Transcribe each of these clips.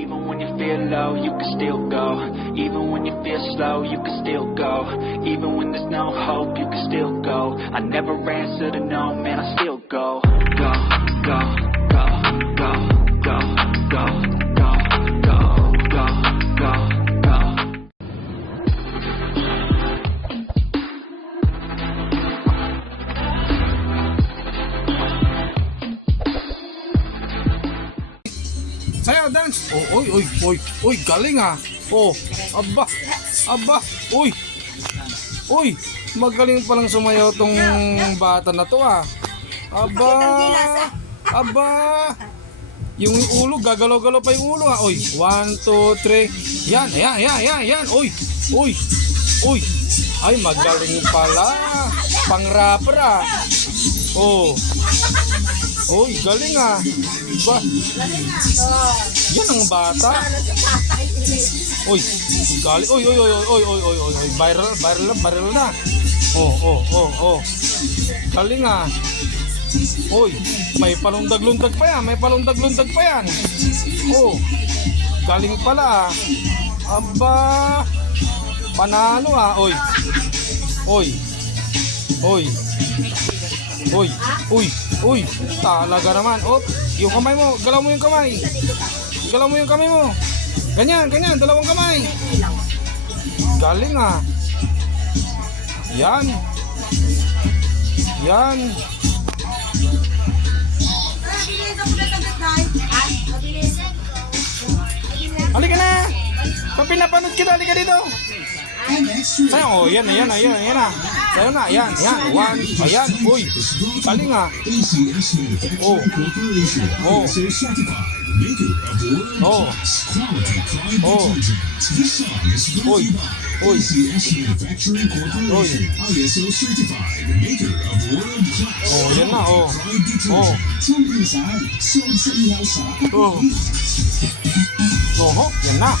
Even when you feel low, you can still go. Even when you feel slow, you can still go. Even when there's no hope, you can still go. I never answer to no, man, I still go. Go, go, go, go, go, go, go, go, go, go, go. Sayaw, dance. Oh, oy, galing ah. Oh, aba, uy, magaling palang sumayaw tong bata na to ah. Aba, yung ulo, gagalaw-galaw pa yung ulo ah. Oy, 1, 2, 3. Yan, uy. Ay, magaling pala. Pang rapper ah. Oh. Oy, galing ah. Ba? Yan ang bata. Oy, galing. Oy. Viral na. Oh. Galing ah. Oy, may palundag-lundag pa yan. Oh. Galing pala ah. Aba. Panalo ah. Uy, talaga naman. Oh, yung kamay mo, galaw mo yung kamay. Mo. Ganyan, dalawang kamay. Galing ah. Yan. Halika na. Pag pinapanood kita, halika dito. Sayo, yan na. Sayo na, yan. 1, ayan, uy. Galing ah. Oh. Uy. Oh, yan na, yan na.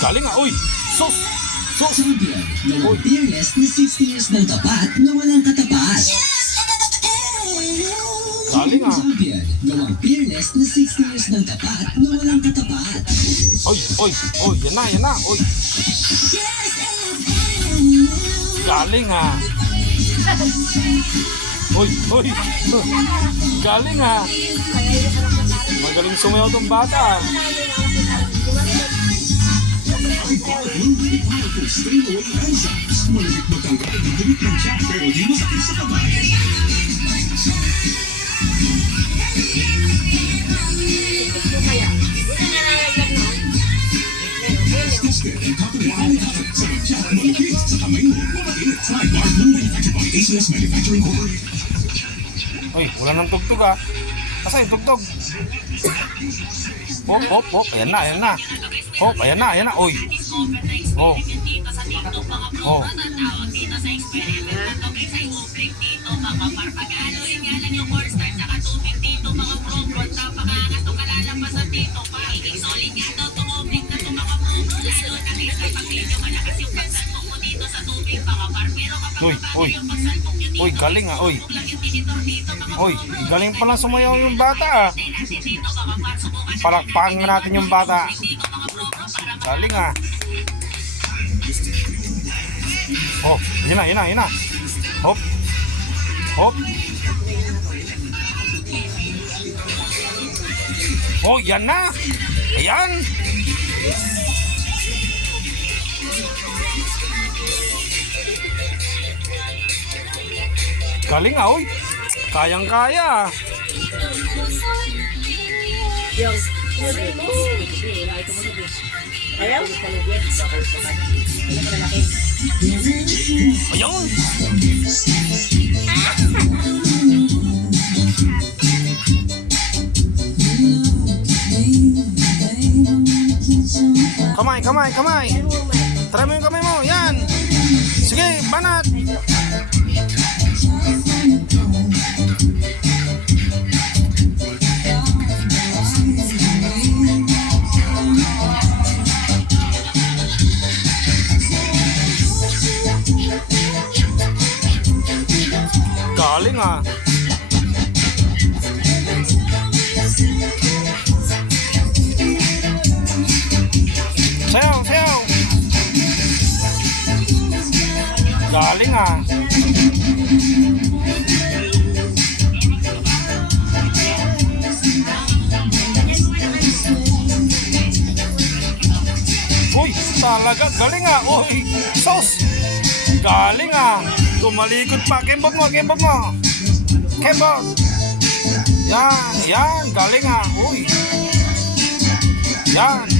Galing ah, uy. Sus. Champion, yung fearless na 60 years ng tapat na walang katapat. Galing ah. Champion, yung fearless na 60 years ng tapat na walang katapat. Oy, yan na. Oy. Galing ah. Oy. Galing ah. Magaling sumayaw tong bata. Uy, wala nang tugtog ah. Kasi tugtog. Hop. Ayan na. Hop, ayan na. Uy. Oh. Uy, galing ah, uy. Galing pala sumayaw yung bata ah. Palakpakan natin yung bata. Galing ah. Oh, yun na. Hop. Oh, yan na. Ayan. Galing ah, uy. Kayang-kaya. Ayun. Kamay. Try mo yung kamay mo. Yan. Sige, banat. Galing ah. Talaga, galing ah. Uy, sos. Galing ah. Tumalikod pa. Kembot mo, kembot mo. Kembot. Yan, yan. Galing ah. Uy. Yan.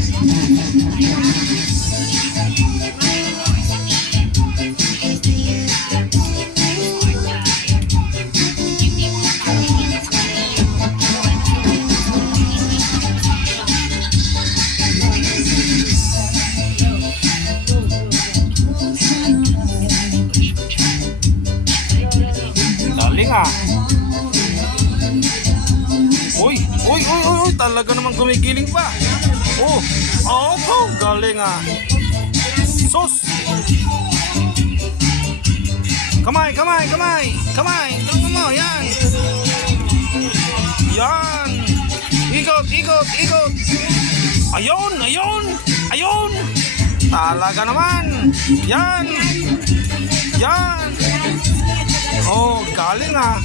Galing ah. Uy, uy, uy, uy, uy, talaga namang gumigiling pa. Oh, oh, galing ah. Sus. Kamay, kamay, kamay. Kamay, tama mo, yan. Yan. Ikot, ikot, ikot. Ayun, ayun, ayun. Talaga naman. Yan. Yan. Oh, galing ah.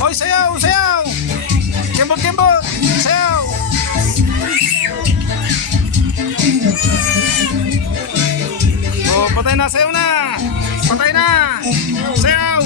Oy, sayaw, sayaw. Kembot, kembot. Sayaw. Oh, patay na, sayaw na. Patay na. Sayaw.